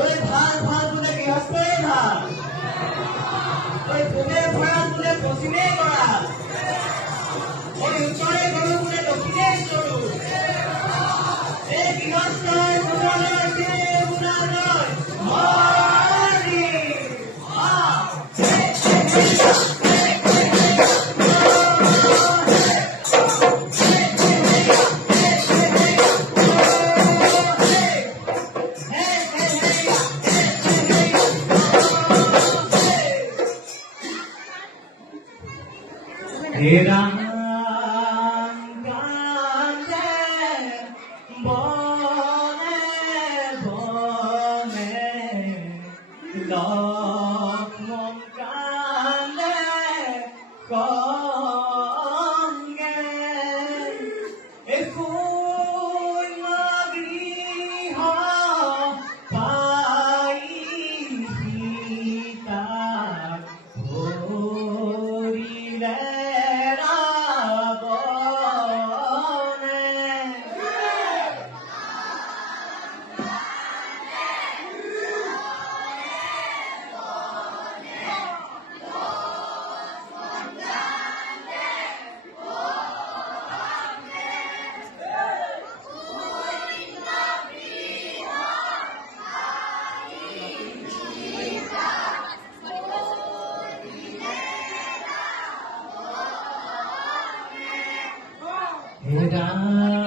ওই ভাল ভাল বোলে গৃহস্থই ভাল ওই ভূমে ভৰা বোলে পশ্চিমে কৰা ওই উত্তৰে গৰু বোলে দক্ষিণে চৰু এই গৃহস্থই বোলালৈ বোলালৈ Hari Hey Ram, Gande, Bone, Bone, Lokmon Gande, Konge, Ekun Magriha, Pai Hita, Horile. Hey Ram.